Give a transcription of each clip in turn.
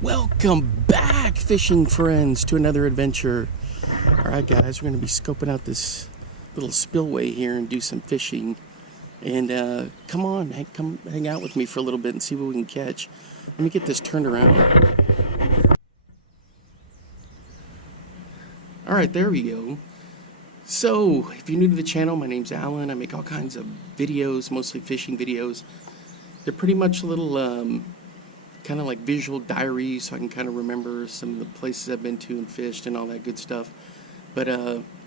Welcome back, fishing friends, to another adventure. Alright guys, we're going to be scoping out this little spillway here and do some fishing. And come on, come hang out with me for a little bit and see what we can catch. Let me get this turned around. Alright, there we go. So, if you're new to the channel, my name's Alan. I make all kinds of videos, mostly fishing videos. They're pretty much little kind of like visual diaries, so I can kind of remember some of the places I've been to and fished and all that good stuff. But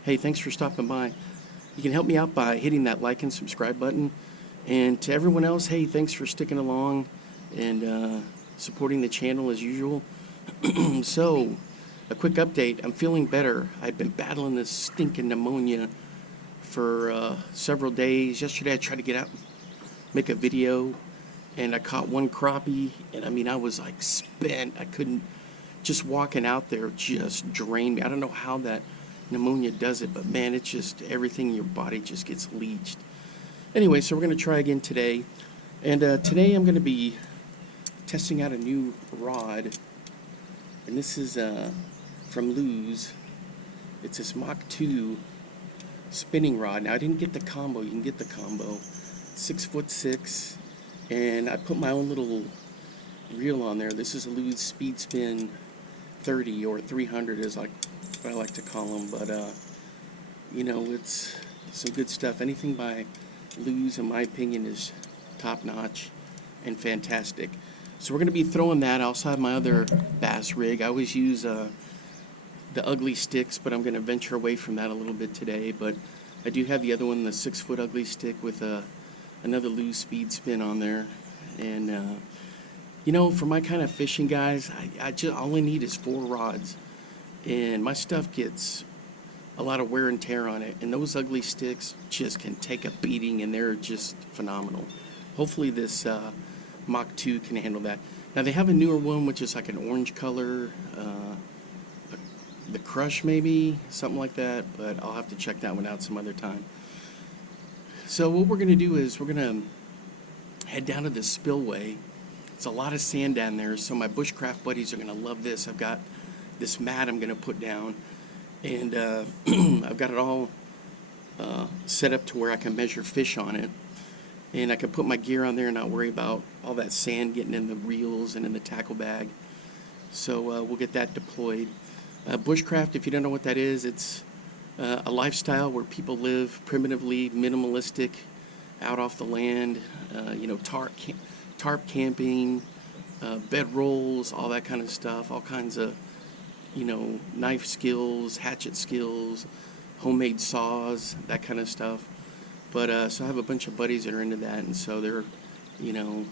hey, thanks for stopping by. You can help me out by hitting that like and subscribe button. And to everyone else, hey, thanks for sticking along and supporting the channel as usual. So, a quick update. I'm feeling better. I've been battling this stinking pneumonia for several days. Yesterday I tried to get out and make a video, and I caught one crappie, and I mean, I was like spent. I couldn't, just walking out there just drained me. I don't know how that pneumonia does it, but man, it's just everything in your body just gets leached. Anyway, so we're going to try again today. And today I'm going to be testing out a new rod. And this is from Lews. It's this Mach 2 spinning rod. Now, I didn't get the combo. You can get the combo. 6'6". And I put my own little reel on there. This is a Lews Speed Spin 30 or 300 is like what I like to call them. But, you know, it's some good stuff. Anything by Lews, in my opinion, is top-notch and fantastic. So we're going to be throwing that. I also have my other bass rig. I always use the UglyStiks, but I'm going to venture away from that a little bit today. But I do have the other one, the 6-foot UglyStik with another Lews Speed Spin on there. And you know, for my kind of fishing, guys, I just all I need is 4 rods, and my stuff gets a lot of wear and tear on it, and those UglyStiks just can take a beating, and they're just phenomenal. Hopefully this Mach 2 can handle that. Now they have a newer one which is like an orange color, the Crush maybe, something like that, but I'll have to check that one out some other time. So what we're going to do is we're going to head down to this spillway. It's a lot of sand down there, so my bushcraft buddies are going to love this. I've got this mat I'm going to put down, and I've got it all set up to where I can measure fish on it. And I can put my gear on there and not worry about all that sand getting in the reels and in the tackle bag. So we'll get that deployed. Bushcraft, if you don't know what that is, it's a lifestyle where people live primitively, minimalistic, out off the land, you know, tarp camping, bed rolls, all that kind of stuff, all kinds of, you know, knife skills, hatchet skills, homemade saws, that kind of stuff. But so I have a bunch of buddies that are into that, and so they're, you know,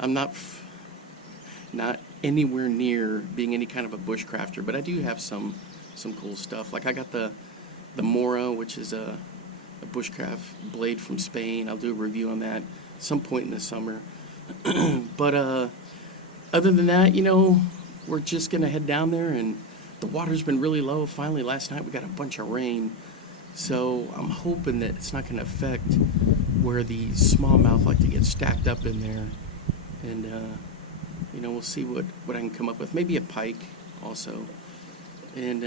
I'm not anywhere near being any kind of a bushcrafter, but I do have some cool stuff. Like I got the Mora, which is a bushcraft blade from Spain. I'll do a review on that some point in the summer. But other than that, you know, we're just gonna head down there, and the water's been really low. Finally, last night we got a bunch of rain, so I'm hoping that it's not gonna affect where the smallmouth like to get stacked up in there. And you know, we'll see what I can come up with. Maybe a pike also. And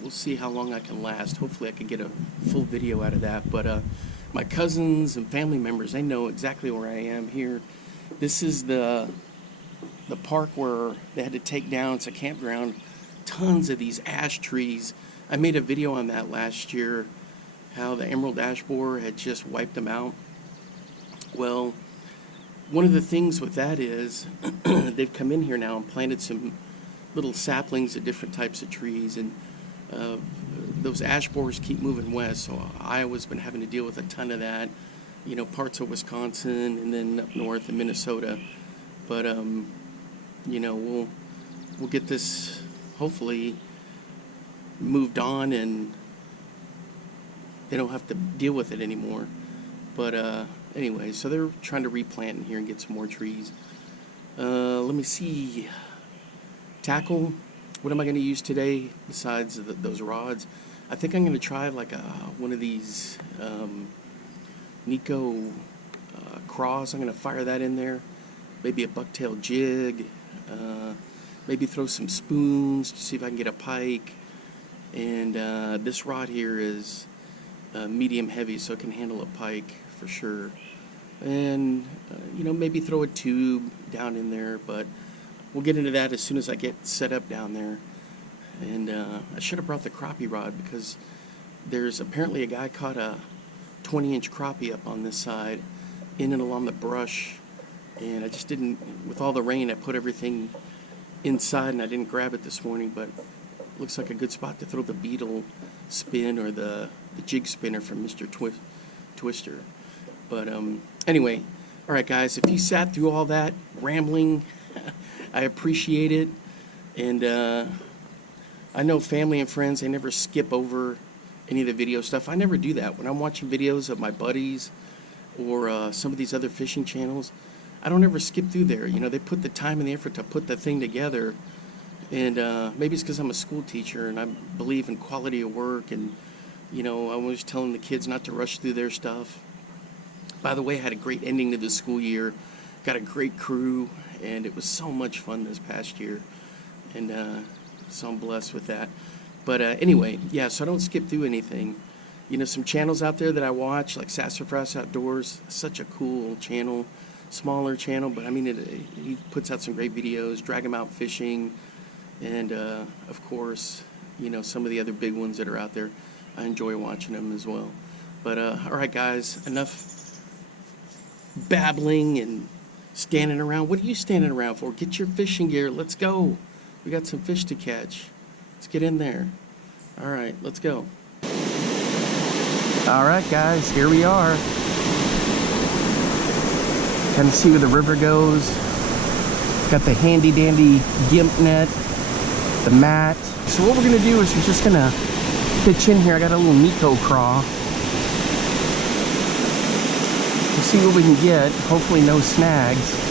we'll see how long I can last. Hopefully I can get a full video out of that. But my cousins and family members, they know exactly where I am here. This is the park where they had to take down, it's a campground, tons of these ash trees. I made a video on that last year, how the emerald ash borer had just wiped them out. Well, one of the things with that is they've come in here now and planted some little saplings of different types of trees, and those ash borers keep moving west, so Iowa's been having to deal with a ton of that, you know, parts of Wisconsin and then up north in Minnesota. But you know, we'll get this hopefully moved on, and they don't have to deal with it anymore. But anyway, so they're trying to replant in here and get some more trees. Let me see. Tackle. What am I going to use today besides those rods? I think I'm going to try like one of these Nico craws. I'm going to fire that in there. Maybe a bucktail jig. Maybe throw some spoons to see if I can get a pike. And this rod here is medium heavy, so it can handle a pike for sure. And you know, maybe throw a tube down in there, but we'll get into that as soon as I get set up down there. And I should have brought the crappie rod, because there's apparently a guy caught a 20-inch crappie up on this side, in and along the brush, and I just didn't, with all the rain, I put everything inside and I didn't grab it this morning. But it looks like a good spot to throw the beetle spin or the jig spinner from Mr. Twister. But anyway, all right guys, if you sat through all that rambling, I appreciate it. And I know family and friends, they never skip over any of the video stuff. I never do that. When I'm watching videos of my buddies or some of these other fishing channels, I don't ever skip through there. You know, they put the time and the effort to put the thing together. And maybe it's because I'm a school teacher and I believe in quality of work. And, you know, I'm always telling the kids not to rush through their stuff. By the way, I had a great ending to the school year. Got a great crew, and it was so much fun this past year. And so I'm blessed with that. But anyway, yeah, so I don't skip through anything. You know, some channels out there that I watch, like Sassafras Outdoors, such a cool channel, smaller channel, but I mean, he puts out some great videos, Drag 'em Out Fishing, and of course, you know, some of the other big ones that are out there. I enjoy watching them as well. But all right, guys, enough babbling and standing around. What are you standing around for? Get your fishing gear. Let's go. We got some fish to catch. Let's get in there. All right, let's go. All right, guys, here we are. Kind of see where the river goes. Got the handy dandy gimp net, the mat. So what we're gonna do is we're just gonna pitch in here. I got a little Nico craw. We'll see what we can get. Hopefully no snags.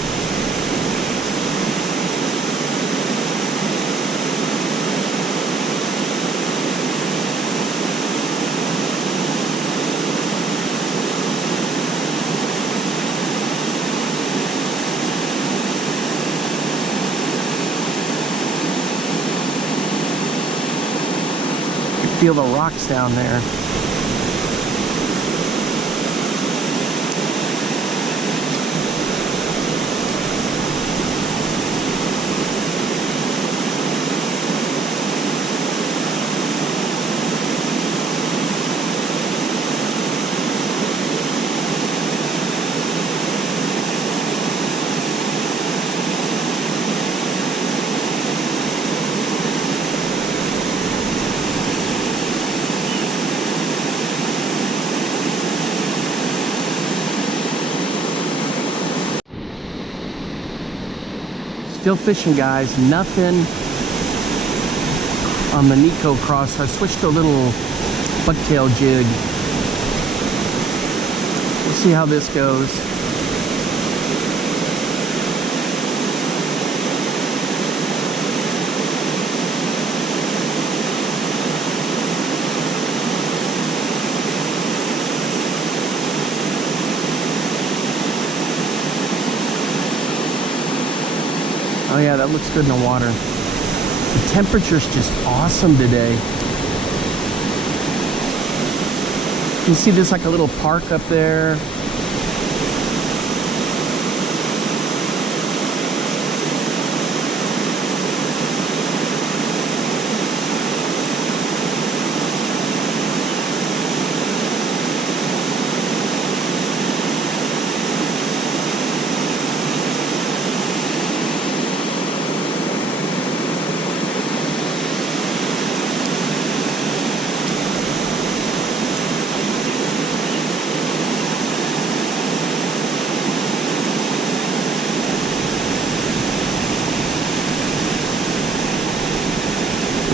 Feel the rocks down there. Still fishing, guys. Nothing on the Nico cross. I switched to a little bucktail jig. We'll see how this goes. Oh yeah, that looks good in the water. The temperature's just awesome today. You can see there's like a little park up there.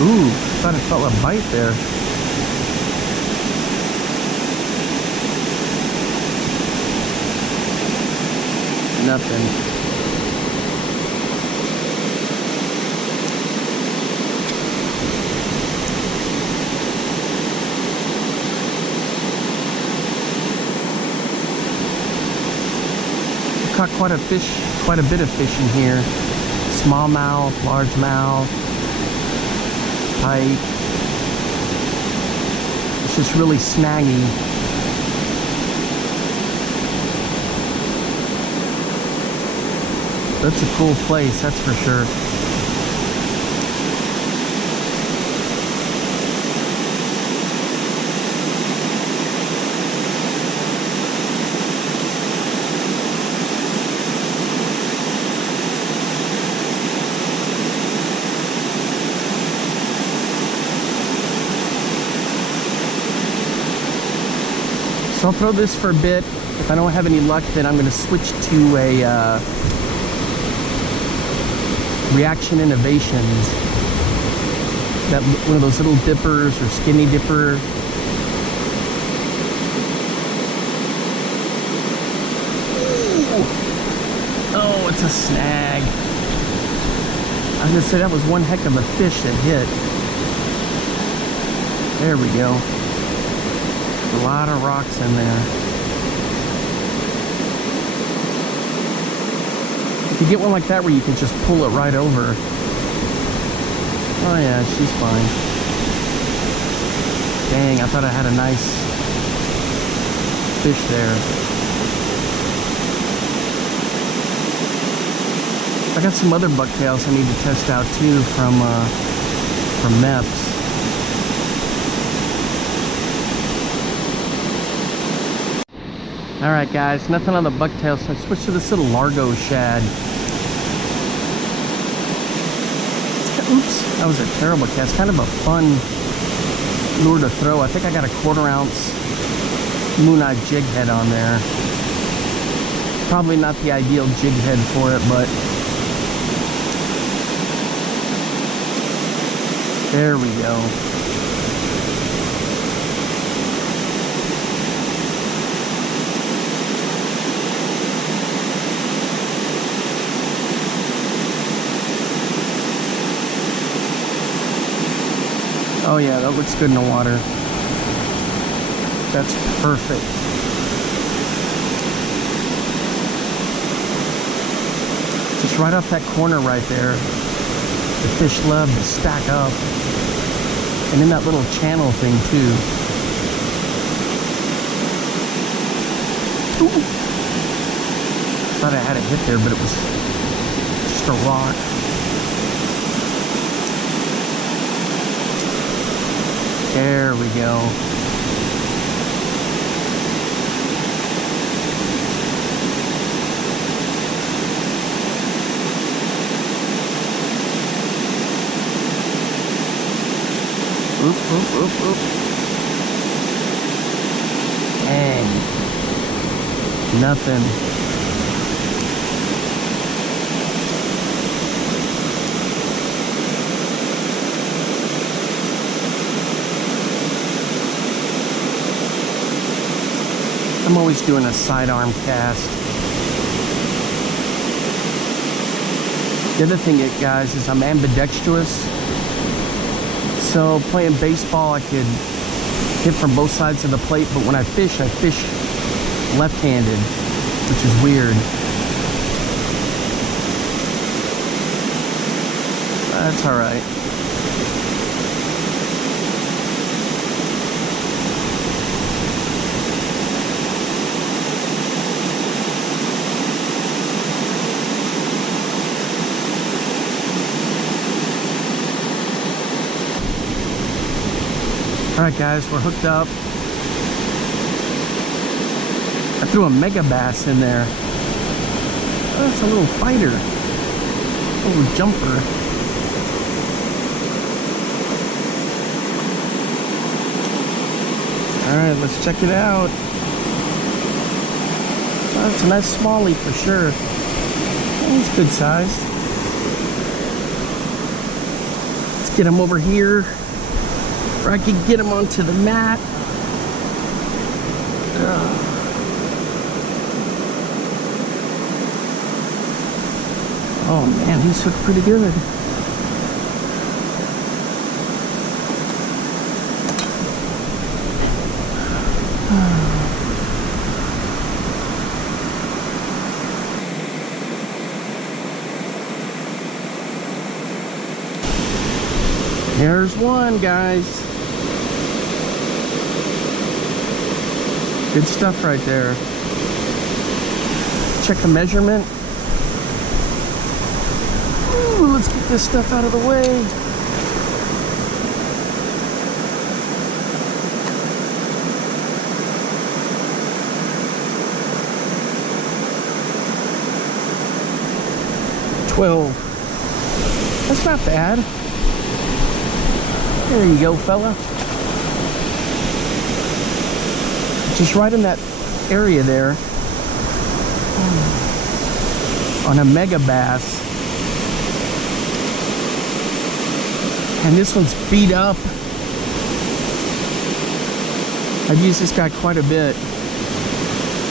Ooh, thought I felt a bite there. Nothing. Caught quite a bit of fish in here. smallmouth, largemouth, pike. It's just really snaggy. That's a cool place, that's for sure. So I'll throw this for a bit. If I don't have any luck, then I'm going to switch to a Reaction Innovations. That one of those little dippers or skinny dipper. Oh, it's a snag. I was going to say that was one heck of a fish that hit. There we go. A lot of rocks in there. If you get one like that where you can just pull it right over. Oh yeah, she's fine. Dang, I thought I had a nice fish there. I got some other bucktails I need to test out too from Mepps. Alright guys, nothing on the bucktail, so I switched to this little Largo shad. Oops, that was a terrible cast. Kind of a fun lure to throw. I think I got a 1/4 ounce moon eye jig head on there. Probably not the ideal jig head for it, but there we go. Oh yeah, that looks good in the water. That's perfect. Just right off that corner right there. The fish love to stack up. And in that little channel thing too. Ooh. Thought I had a hit there, but it was just a rock. There we go. Oop, oop, oop, oop. Dang. Nothing. I'm always doing a sidearm cast. The other thing, guys, is I'm ambidextrous. So playing baseball, I could hit from both sides of the plate, but when I fish left-handed, which is weird. That's all right. Alright guys, we're hooked up. I threw a mega bass in there. Oh, that's a little fighter. A little jumper. Alright, let's check it out. Oh, it's a nice smallie for sure. Oh, it's good size. Let's get him over here. Or I could get him onto the mat. Oh man, he's hooked pretty good. There's one, guys. Good stuff right there. Check the measurement. Ooh, let's get this stuff out of the way. That's not bad. There you go, fella. Just right in that area there on a mega bass. And this one's beat up. I've used this guy quite a bit.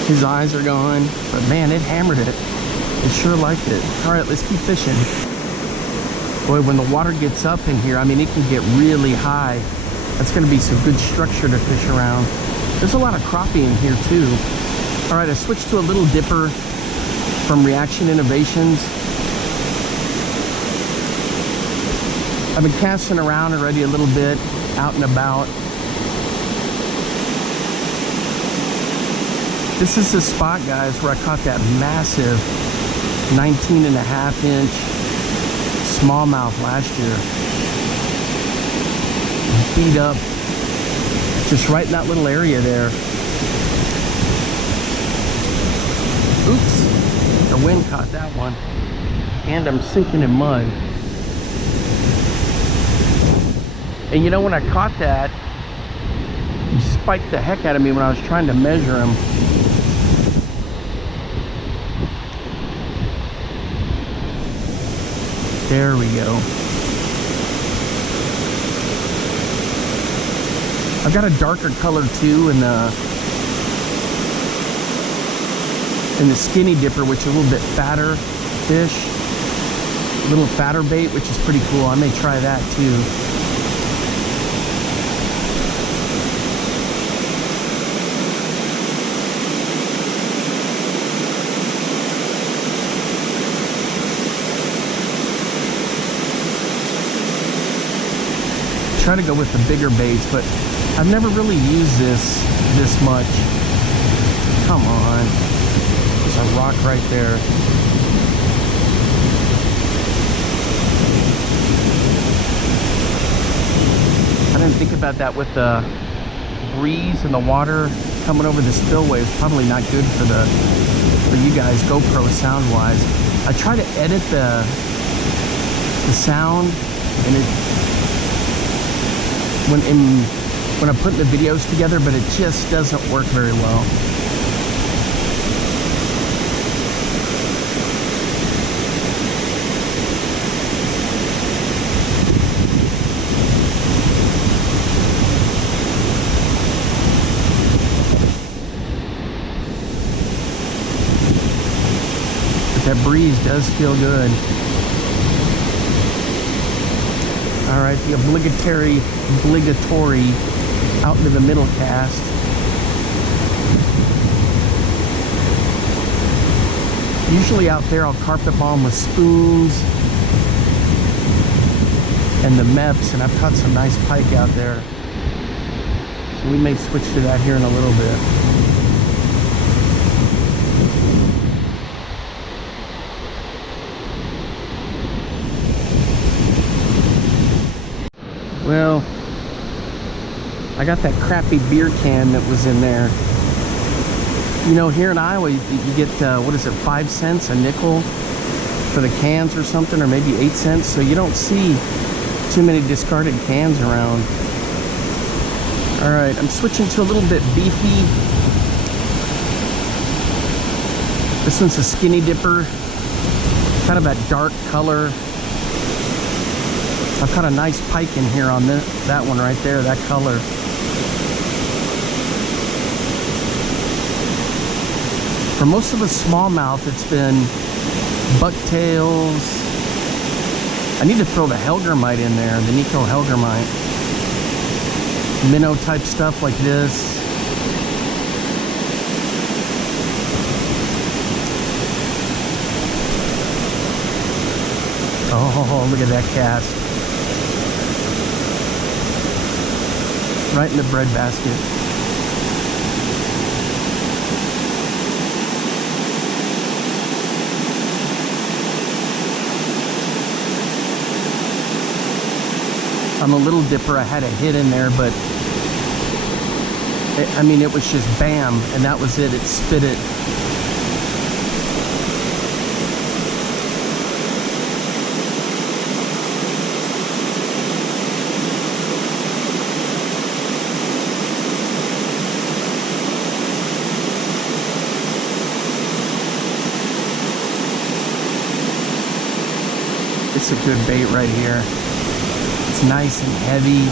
His eyes are gone, but man, it hammered it. It sure liked it. All right, let's keep fishing. Boy, when the water gets up in here, I mean, it can get really high. That's gonna be some good structure to fish around. There's a lot of crappie in here too. All right, I switched to a little dipper from Reaction Innovations. I've been casting around already a little bit, out and about. This is the spot, guys, where I caught that massive 19.5-inch smallmouth last year. Beat up, just right in that little area there. Oops, the wind caught that one. And I'm sinking in mud. And you know, when I caught that, he spiked the heck out of me when I was trying to measure him. There we go. I've got a darker color too in the skinny dipper, which is a little bit fatter fish. A little fatter bait, which is pretty cool. I may try that too. Try to go with the bigger baits, but I've never really used this much. Come on. There's a rock right there. I didn't think about that with the breeze and the water coming over the spillway. It's probably not good for you guys GoPro sound wise. I try to edit the sound, and when I'm putting the videos together, but it just doesn't work very well. But that breeze does feel good. All right, the obligatory out into the middle cast. Usually out there I'll carpet bomb with spoons and the Mepps, and I've caught some nice pike out there. So we may switch to that here in a little bit. Well, I got that crappy beer can that was in there. You know, here in Iowa, you get, what is it, 5 cents, a nickel for the cans or something, or maybe 8 cents. So you don't see too many discarded cans around. All right, I'm switching to a little bit beefy. This one's a skinny dipper, kind of that dark color. I've got a nice pike in here on that one right there, that color. For most of the smallmouth, it's been bucktails. I need to throw the Helgermite in there, the Nico Helgermite. Minnow type stuff like this. Oh, look at that cast. right in the bread basket. On the little dipper, I had a hit in there, but I mean, it was just bam, and that was it. It spit it. It's a good bait right here. It's nice and heavy.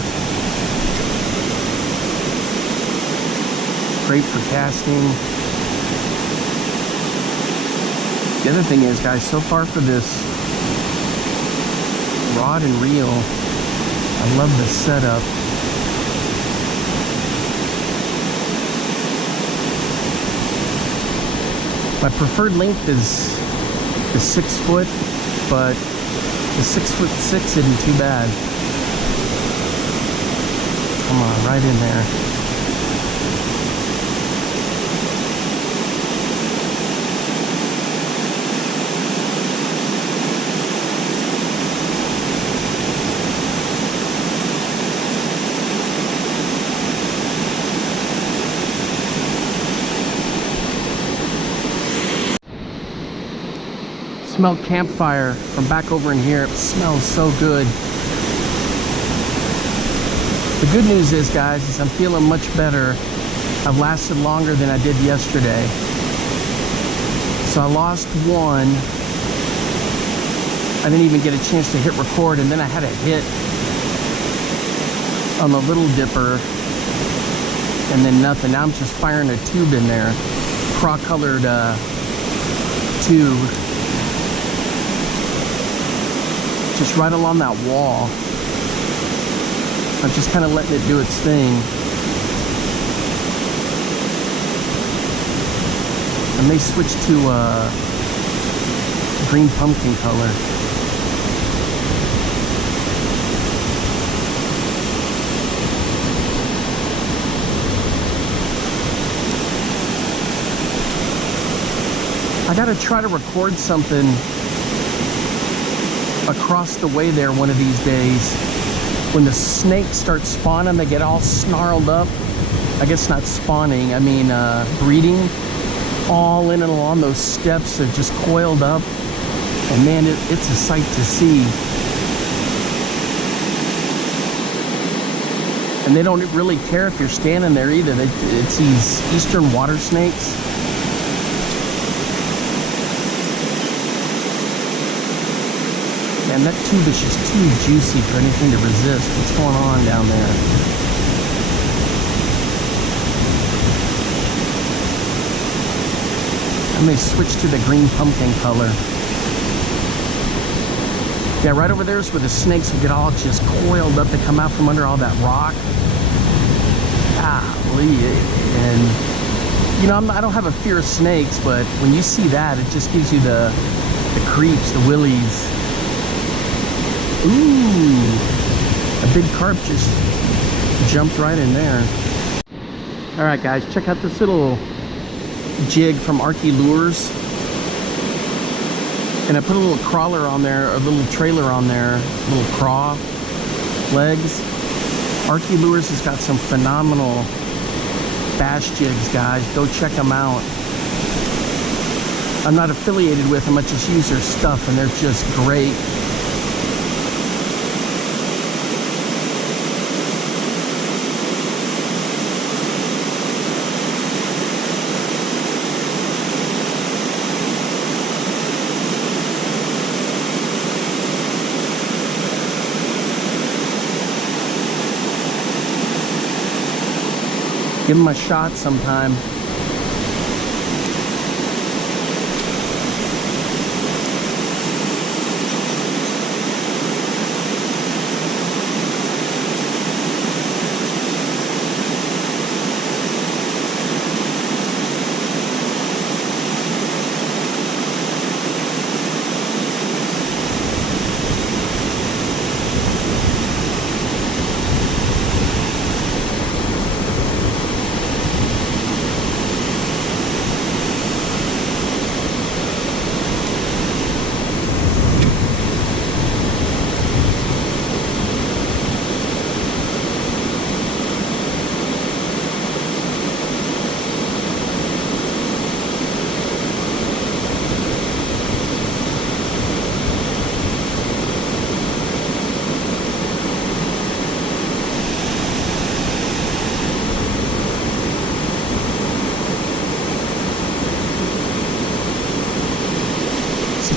Great for casting. The other thing is, guys, so far for this rod and reel, I love the setup. My preferred length is 6 foot, but the 6'6" isn't too bad. Come on, right in there. Smell campfire from back over in here. It smells so good. The good news is, guys, is I'm feeling much better. I've lasted longer than I did yesterday. So I lost one. I didn't even get a chance to hit record, and then I had a hit on the little dipper, and then nothing. Now I'm just firing a tube in there. Craw-colored tube. Just right along that wall. I'm just kind of letting it do its thing. I may switch to green pumpkin color. I gotta try to record something across the way there one of these days. When the snakes start spawning, they get all snarled up. I guess not spawning, I mean breeding. All in and along those steps, they're just coiled up. And man, it's a sight to see. And they don't really care if you're standing there either. It's these eastern water snakes. And that tube is just too juicy for anything to resist. What's going on down there? I may switch to the green pumpkin color. Yeah, right over there is where the snakes will get all just coiled up. They come out from under all that rock. Golly. And, you know, I don't have a fear of snakes, but when you see that, it just gives you the creeps, the willies. Ooh, a big carp just jumped right in there. All right, guys, check out this little jig from Arky Lures. And I put a little crawler on there, a little trailer on there, little craw legs. Arky Lures has got some phenomenal bass jigs, guys. Go check them out. I'm not affiliated with them, I just use their stuff, and they're just great. Give them a shot sometime.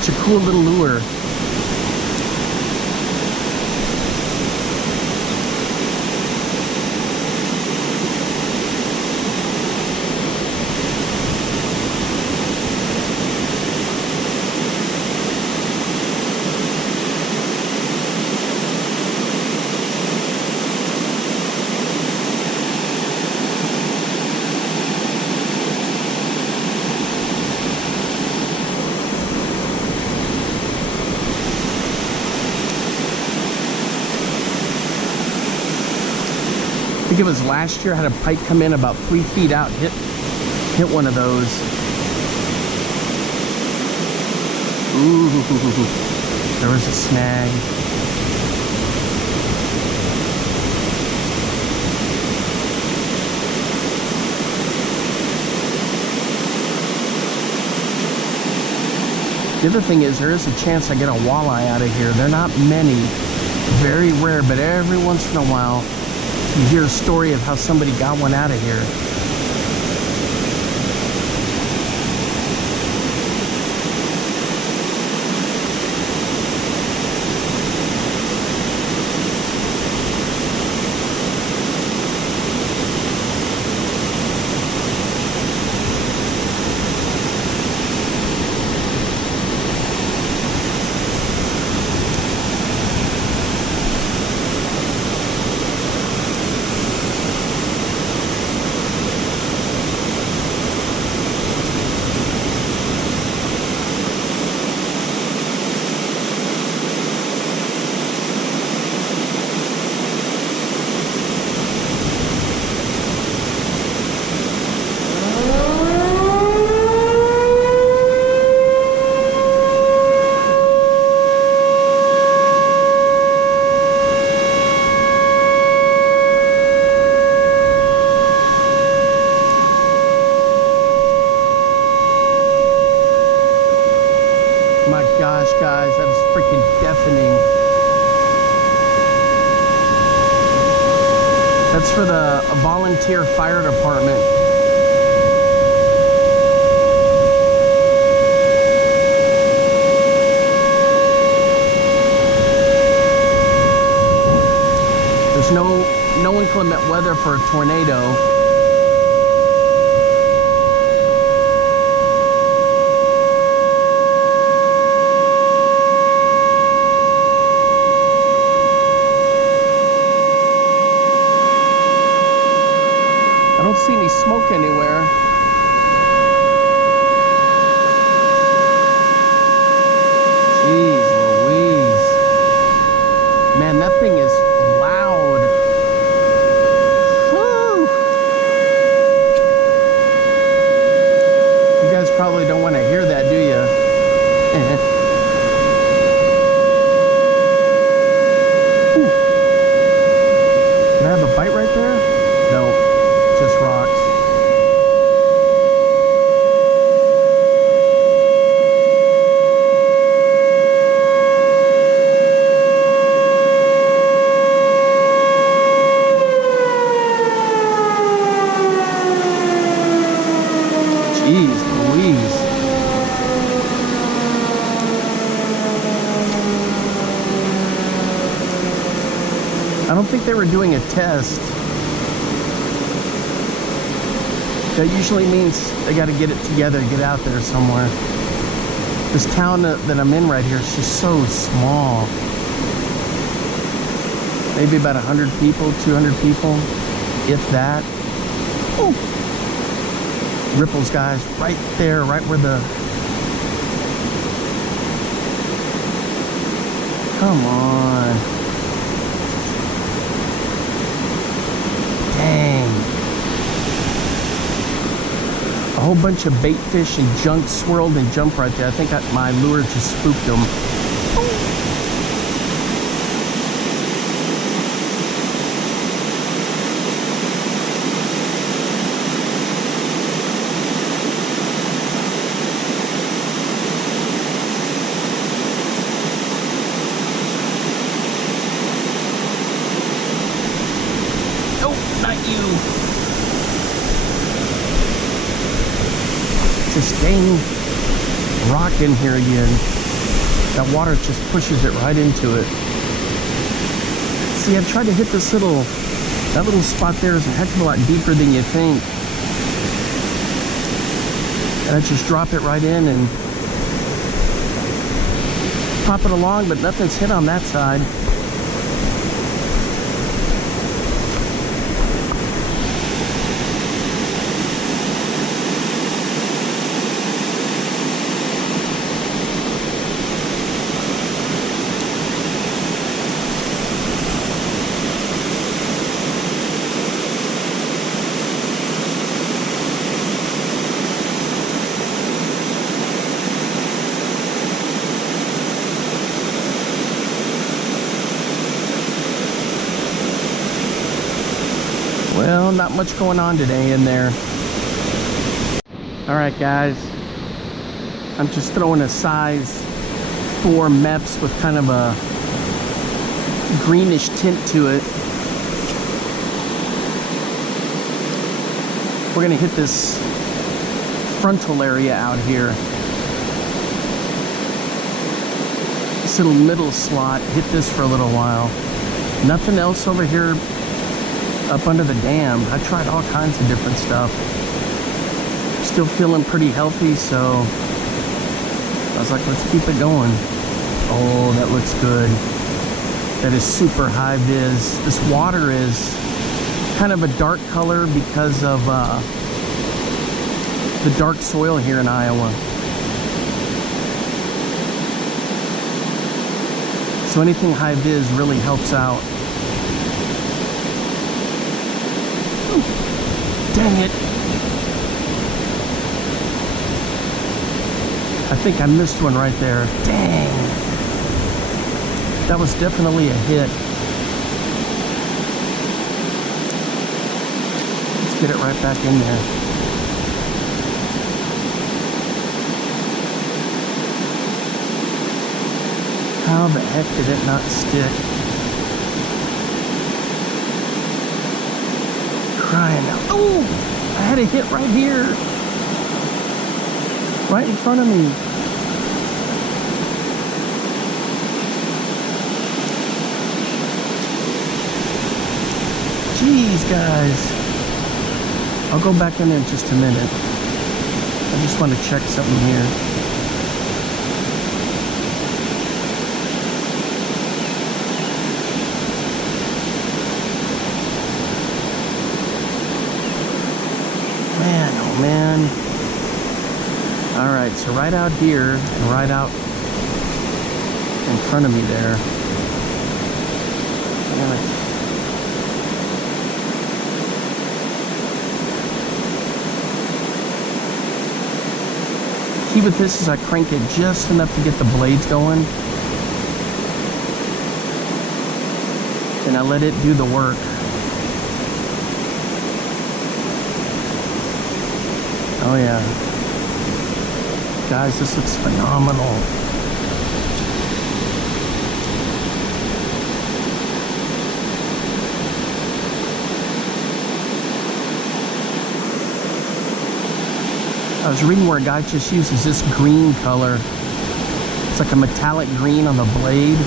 Such a cool little lure. I think it was last year, I had a pike come in about 3 feet out, hit one of those. Ooh, there was a snag. The other thing is, there is a chance I get a walleye out of here. They're not many, very rare, but every once in a while, you hear a story of how somebody got one out of here. My gosh, guys, that is freaking deafening. That's for the volunteer fire department. There's no inclement weather for a tornado. I don't see any smoke anywhere. Jeez Louise. Man, that thing is loud. Woo! You guys probably don't want to hear that, do you? Can I have a bite right there? No. Just rocks. Jeez Louise. I don't think they were doing a test. That usually means they got to get it together, get out there somewhere. This town that I'm in right here is just so small. Maybe about 100 people, 200 people, if that. Oh. Ripples, guys, right there, right where the... Come on. Dang. A whole bunch of bait fish and junk swirled and jumped right there. I think my lure just spooked them. Nope, not you. This dang rock in here again. That water just pushes it right into it. See, I tried to hit this that little spot there is a heck of a lot deeper than you think. And I just drop it right in and pop it along, but nothing's hit on that side. Well, not much going on today in there. Alright guys, I'm just throwing a size 4 Mepps with kind of a greenish tint to it. We're gonna hit this frontal area out here. This little middle slot, hit this for a little while. Nothing else over here up under the dam. I tried all kinds of different stuff. Still feeling pretty healthy, so I was like, let's keep it going. Oh, that looks good. That is super high vis. This water is kind of a dark color because of the dark soil here in Iowa. So anything high vis really helps out. Dang it. I think I missed one right there. Dang. That was definitely a hit. Let's get it right back in there. How the heck did it not stick? Crying out. Oh, I had a hit right here. Right in front of me. Jeez, guys. I'll go back in there in just a minute. I just want to check something here. Man, oh man. Alright, so right out here and right out in front of me there. Key with this is I crank it just enough to get the blades going. And I let it do the work. Oh yeah. Guys, this looks phenomenal. I was reading where a guy just uses this green color. It's like a metallic green on the blade.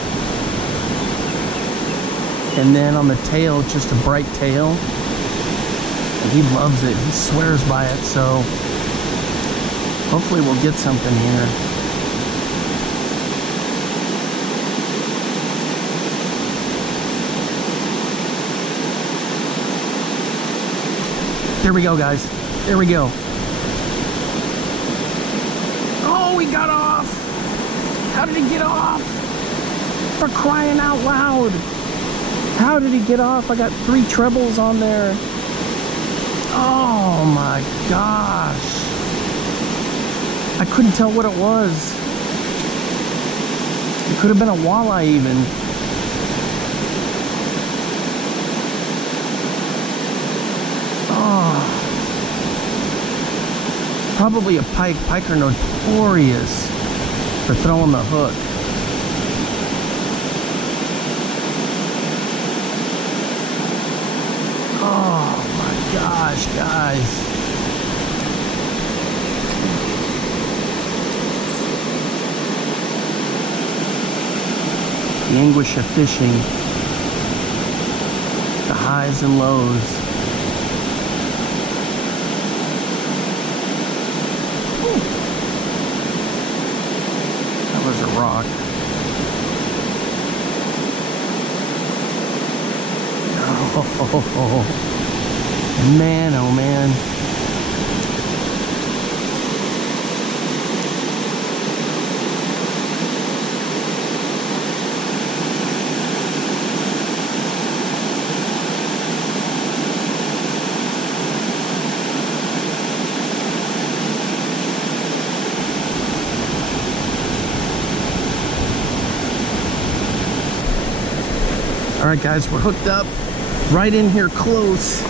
And then on the tail, just a bright tail. And he loves it. He swears by it, so hopefully we'll get something here. There we go, guys. There we go. Oh, he got off. How did he get off? For crying out loud. How did he get off? I got 3 trebles on there. Oh my gosh. I couldn't tell what it was. It could have been a walleye even. Oh. Probably a pike. Pike are notorious for throwing the hook. Oh my gosh, guys. The anguish of fishing. The highs and lows. Whew. That was a rock. Oh, man, oh man. All right, guys, we're hooked up right in here close.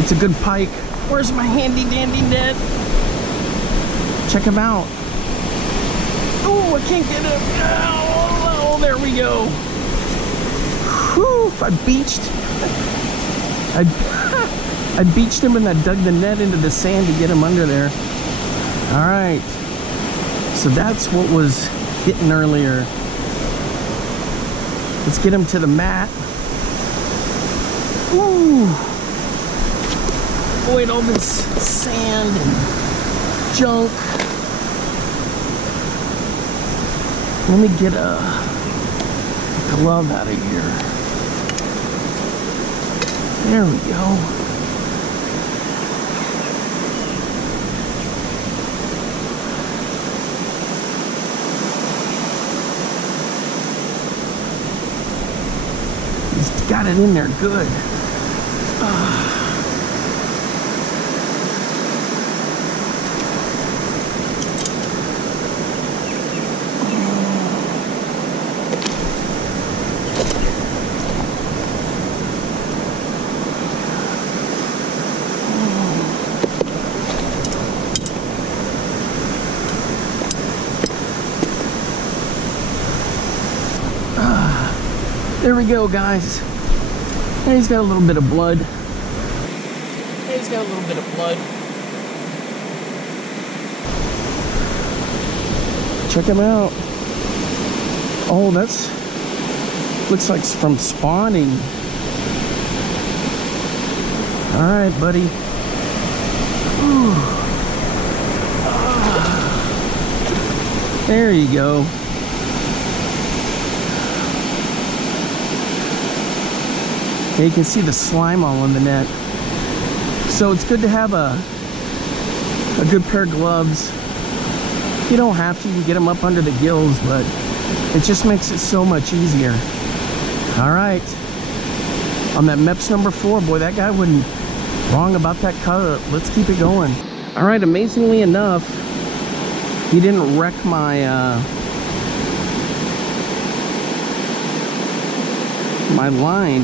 It's a good pike. Where's my handy dandy net? Check him out. Oh, I can't get him. Oh, there we go. Whew, I beached. I beached him and I dug the net into the sand to get him under there. All right. So that's what was hitting earlier. Let's get him to the mat. Ooh. Avoid all this sand and junk. Let me get a glove out of here. There we go. He's got it in there good. There we go, guys. And he's got a little bit of blood. He's got a little bit of blood. Check him out. Oh, that's looks like from spawning. All right, buddy. There you go. Yeah, you can see the slime all on the net. So it's good to have a good pair of gloves. You don't have to, you can get them up under the gills, but it just makes it so much easier. All right, on that Mepps number 4, boy, that guy wasn't wrong about that color. Let's keep it going. All right, amazingly enough, he didn't wreck my my line,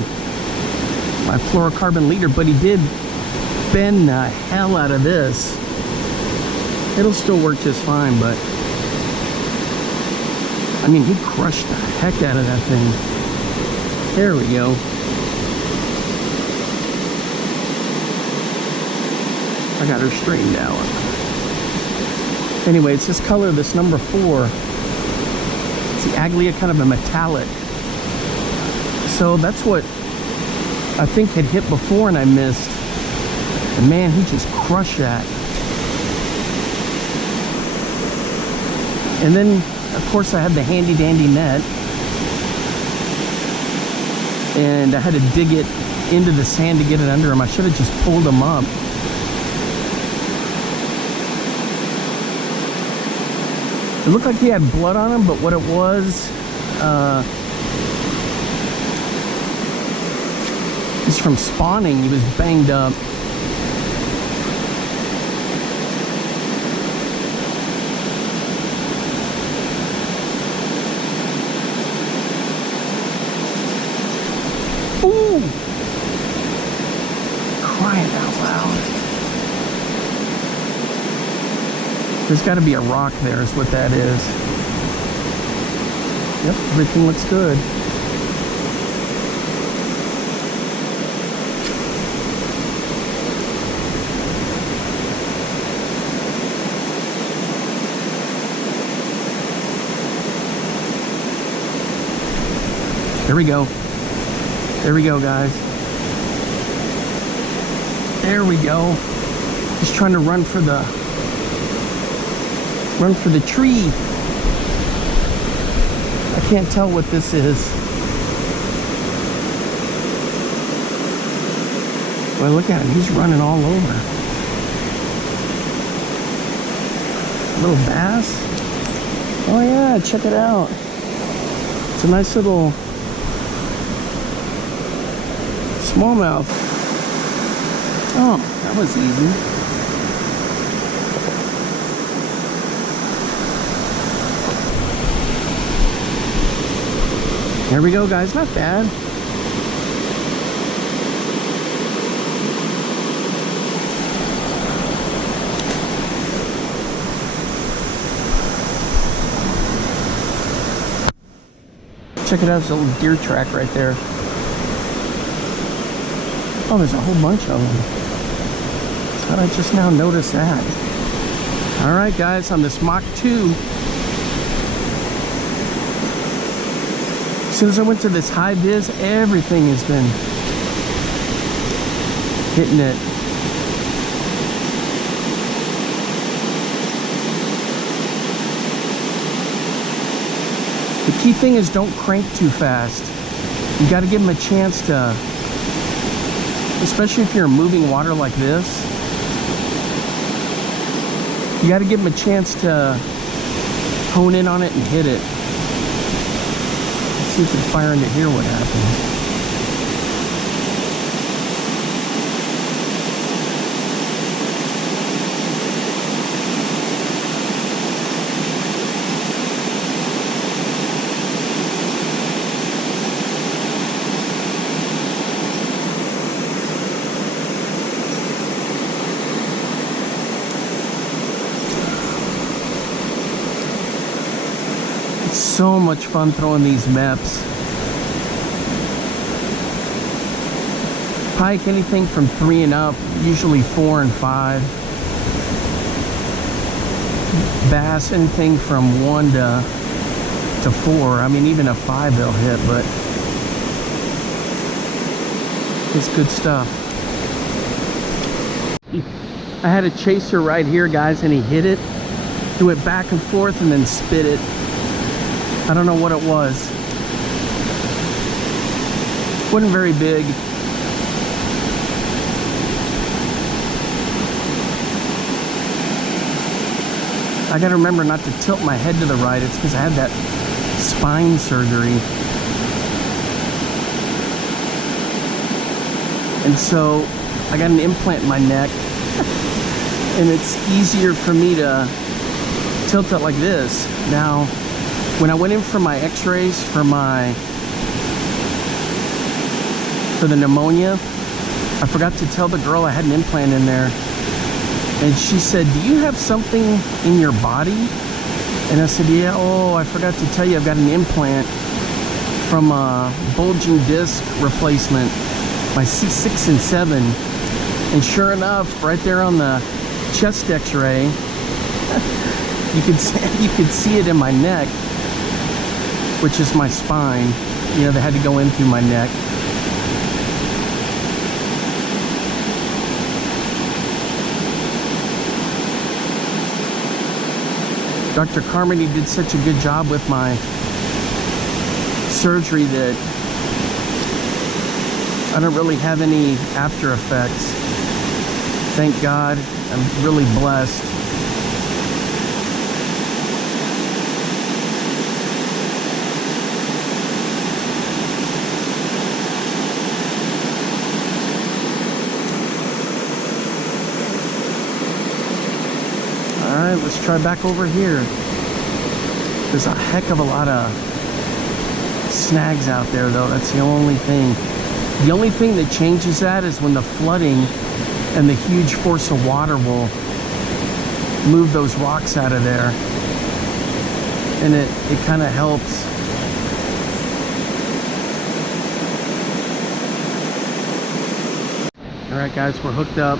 my fluorocarbon leader, but he did bend the hell out of this. It'll still work just fine, but I mean, he crushed the heck out of that thing. There we go. I got her straightened out. Anyway, it's this color, this number 4. It's the Aglia, kind of a metallic. So that's what I think had hit before and I missed. And man, he just crushed that. And then, of course, I had the handy dandy net. And I had to dig it into the sand to get it under him. I should have just pulled him up. It looked like he had blood on him, but what it was, he's from spawning. He was banged up. Ooh! Crying out loud. There's got to be a rock there, is what that is. Yep, everything looks good. There we go. There we go, guys. There we go. Just trying to run for the tree. I can't tell what this is. Well, look at him. He's running all over. Little bass. Oh yeah, check it out. It's a nice little smallmouth. Oh, that was easy. There we go, guys. Not bad. Check it out, there's a little deer track right there. Oh, there's a whole bunch of them. How'd I just now notice that? All right, guys, on this Mach 2. As soon as I went to this high vis, everything has been hitting it. The key thing is don't crank too fast. You got to give them a chance to, especially if you're in moving water like this, you got to give them a chance to hone in on it and hit it. Let's see if we fire into here, what happens. So much fun throwing these Mepps. Pike, anything from 3 and up, usually 4 and 5. Bass, anything from 1 to 4. I mean, even a 5 they'll hit, but it's good stuff. I had a chaser right here, guys, and he hit it. He went back and forth and then spit it. I don't know what it was. Wasn't very big. I gotta remember not to tilt my head to the right. It's because I had that spine surgery. And so I got an implant in my neck. And it's easier for me to tilt it like this. Now, when I went in for my x-rays for the pneumonia, I forgot to tell the girl I had an implant in there. And she said, "Do you have something in your body?" And I said, "Yeah, oh, I forgot to tell you, I've got an implant from a bulging disc replacement, my C6 and 7. And sure enough, right there on the chest x-ray, you could see it in my neck, which is my spine. You know, they had to go in through my neck. Dr. Carmody did such a good job with my surgery that I don't really have any after effects. Thank God. I'm really blessed. Alright, let's try back over here. There's a heck of a lot of snags out there though, that's the only thing. The only thing that changes that is when the flooding and the huge force of water will move those rocks out of there. And it kind of helps. Alright guys, we're hooked up.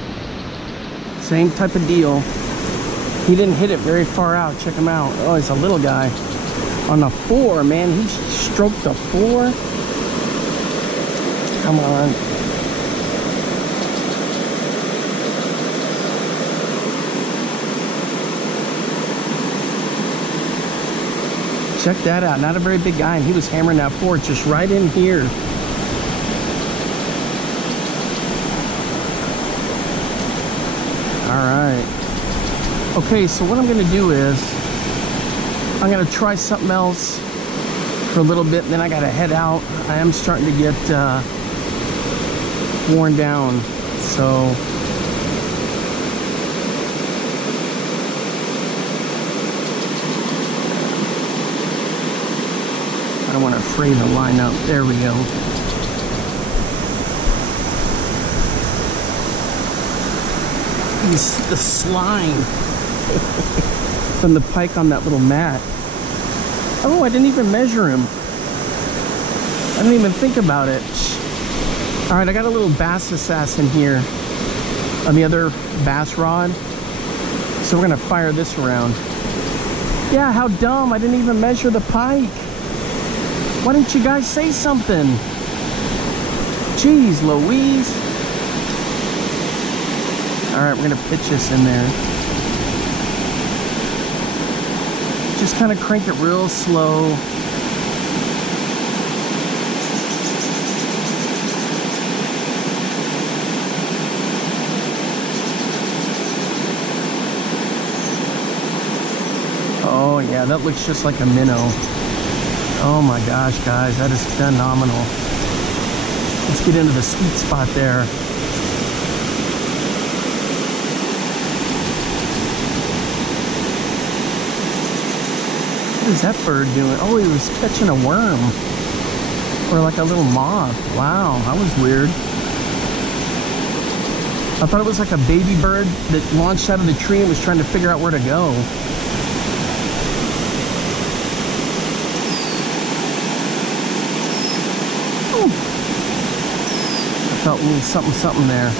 Same type of deal. He didn't hit it very far out. Check him out. Oh, he's a little guy. On a 4, man. He stroked a 4. Come on. Check that out. Not a very big guy, and he was hammering that forward just right in here. All right. Okay, so what I'm going to do is I'm going to try something else for a little bit, and then I got to head out. I am starting to get worn down, so I don't want to fray the line up. There we go. The slime from the pike on that little mat. Oh, I didn't even measure him. I didn't even think about it. All right, I got a little bass assassin here on the other bass rod, so we're gonna fire this around. Yeah, how dumb, I didn't even measure the pike. Why didn't you guys say something? Jeez Louise. All right, we're gonna pitch this in there. Just kind of crank it real slow. Oh yeah, that looks just like a minnow. Oh my gosh, guys, that is phenomenal. Let's get into the sweet spot there. What is that bird doing? Oh, he was catching a worm. Or like a little moth. Wow, that was weird. I thought it was like a baby bird that launched out of the tree and was trying to figure out where to go. Ooh. I felt a little something, something there.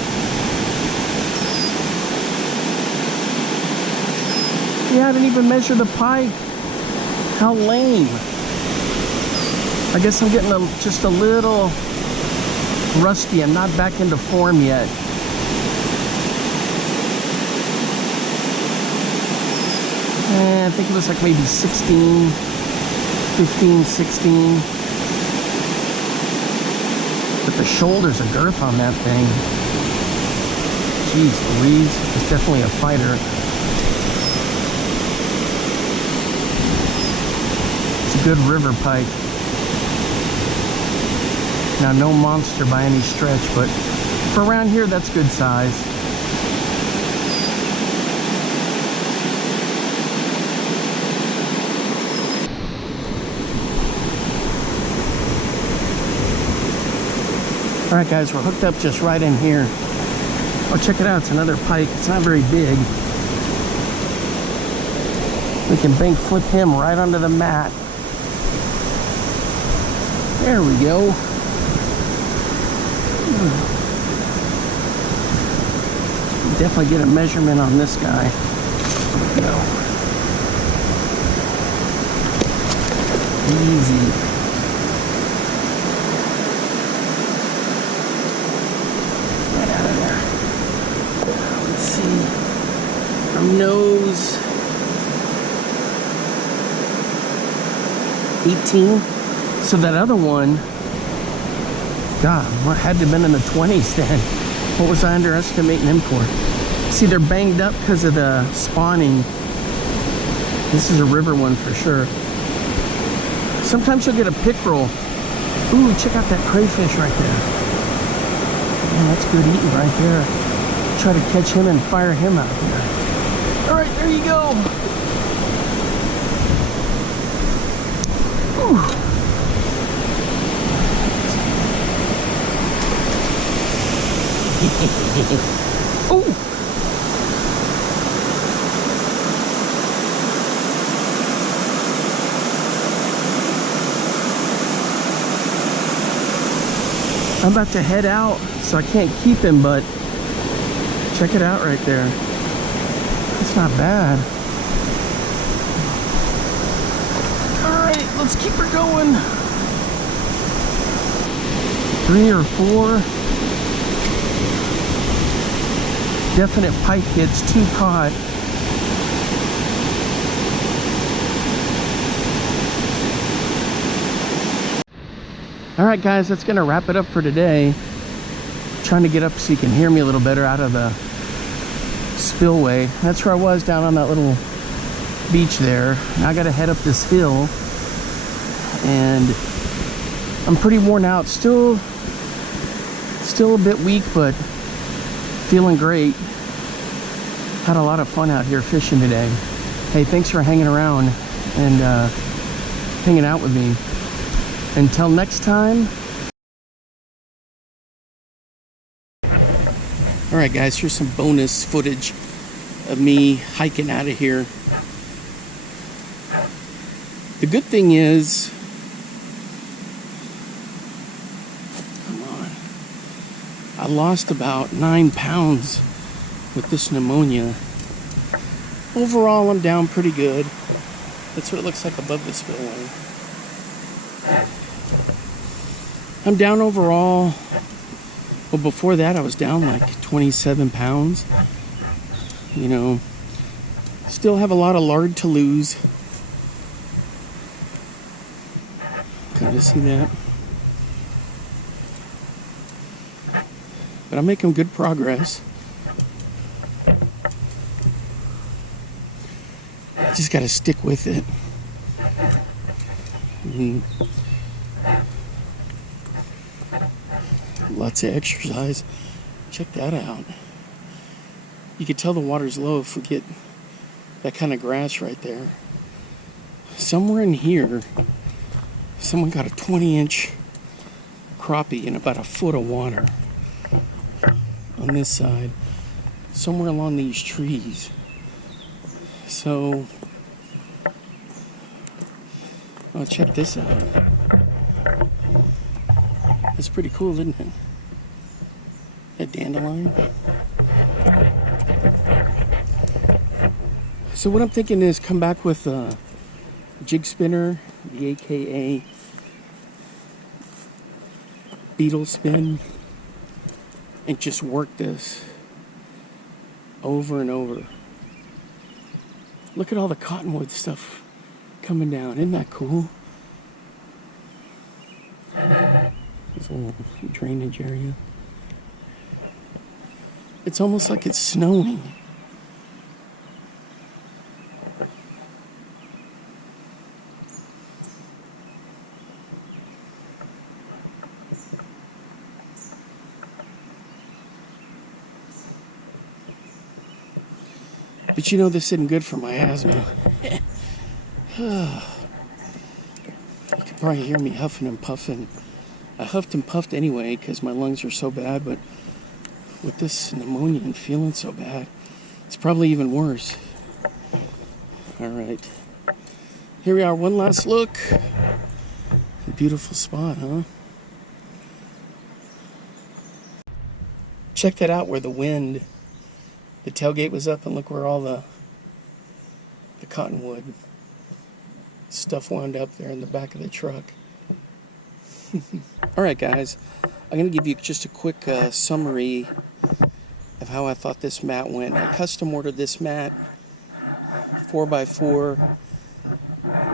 Yeah, I didn't even measure the pike. How lame. I guess I'm getting just a little rusty. I'm not back into form yet. I think it was like maybe 16, 15, 16. But the shoulders of girth on that thing. Jeez Louise, it's definitely a fighter. Good river pike. Now, no monster by any stretch, but for around here, that's good size. All right, guys, we're hooked up just right in here. Oh, check it out. It's another pike. It's not very big. We can bank flip him right onto the mat. There we go. Definitely get a measurement on this guy. There we go. Easy. Get out of there. Let's see. From nose. 18. So that other one, God, what had to have been in the 20s then. What was I underestimating him for? See, they're banged up because of the spawning. This is a river one for sure. Sometimes you'll get a pickerel. Ooh, check out that crayfish right there. Man, that's good eating right there. Try to catch him and fire him out there. All right, there you go. Ooh. Oh! I'm about to head out, so I can't keep him, but check it out right there. It's not bad. All right, let's keep her going. 3 or 4 definite pike hits, 2 caught. All right, guys, that's gonna wrap it up for today. Trying to get up so you can hear me a little better out of the spillway. That's where I was, down on that little beach there. Now I gotta head up this hill, and I'm pretty worn out. Still a bit weak, but feeling great. Had a lot of fun out here fishing today. Hey, thanks for hanging around and hanging out with me. Until next time. All right, guys, here's some bonus footage of me hiking out of here. The good thing is, come on, I lost about 9 pounds with this pneumonia. Overall, I'm down pretty good. That's what it looks like above the spillway. I'm down overall. Well, before that, I was down like 27 pounds. You know, still have a lot of lard to lose. Kind of see that. But I'm making good progress. Just got to stick with it. Lots of exercise. Check that out. You can tell the water's low if we get that kind of grass right there. Somewhere in here, someone got a 20-inch crappie in about a foot of water on this side, somewhere along these trees. So, oh, check this out. It's pretty cool, isn't it? That dandelion. So what I'm thinking is come back with a jig spinner, the AKA beetle spin, and just work this over and over. Look at all the cottonwood stuff coming down. Isn't that cool? This little drainage area. It's almost like it's snowing. But you know, this isn't good for my asthma. You can probably hear me huffing and puffing. I huffed and puffed anyway because my lungs are so bad, but with this pneumonia and feeling so bad, it's probably even worse. All right. Here we are, one last look. Beautiful spot, huh? Check that out where the wind, the tailgate was up, and look where all the cottonwood stuff wound up there in the back of the truck. All right, guys, I'm going to give you just a quick summary of how I thought this mat went. I custom ordered this mat, 4x4,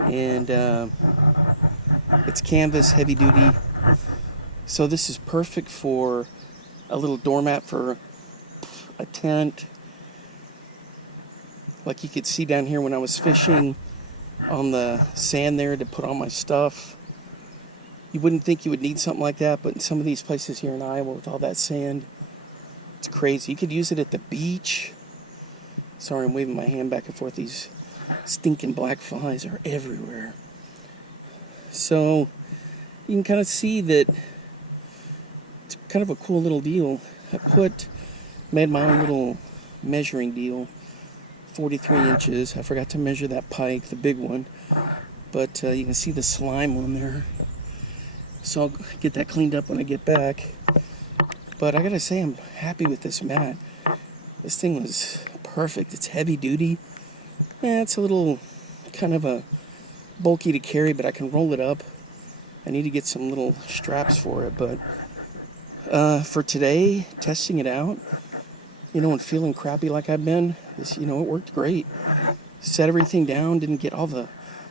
and it's canvas, heavy duty. So this is perfect for a little doormat for a tent. Like you could see down here when I was fishing on the sand there to put all my stuff. You wouldn't think you would need something like that, but in some of these places here in Iowa with all that sand, it's crazy. You could use it at the beach. Sorry, I'm waving my hand back and forth. These stinking black flies are everywhere. So you can kind of see that it's kind of a cool little deal. Made my own little measuring deal, 43 inches. I forgot to measure that pike, the big one, but you can see the slime on there. So I'll get that cleaned up when I get back. But I gotta say, I'm happy with this mat. This thing was perfect. It's heavy duty. It's a little kind of a bulky to carry, but I can roll it up. I need to get some little straps for it, but for today, testing it out, you know, and feeling crappy like I've been, you know, it worked great. Set everything down, didn't get all the...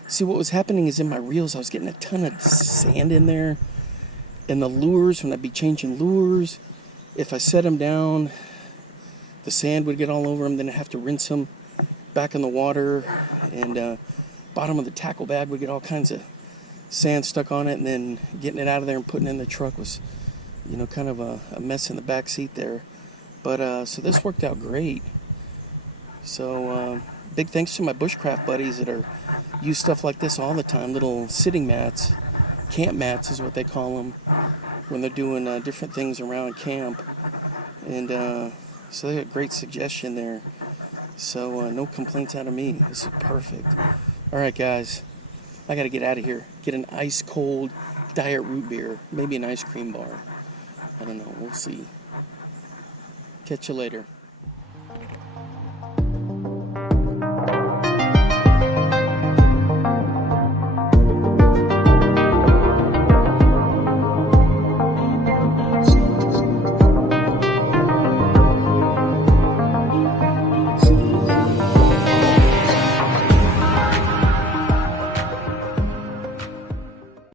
See, what was happening is in my reels, I was getting a ton of sand in there. And the lures, when I'd be changing lures, if I set them down, the sand would get all over them. Then I'd have to rinse them back in the water. And bottom of the tackle bag would get all kinds of sand stuck on it. And then getting it out of there and putting it in the truck was, you know, kind of a mess in the back seat there. But so this worked out great. So big thanks to my bushcraft buddies that use stuff like this all the time. Little sitting mats, camp mats is what they call them, when they're doing different things around camp. And so they got a great suggestion there. So no complaints out of me. This is perfect. All right, guys, I got to get out of here. Get an ice cold diet root beer, maybe an ice cream bar. I don't know. We'll see. Catch you later.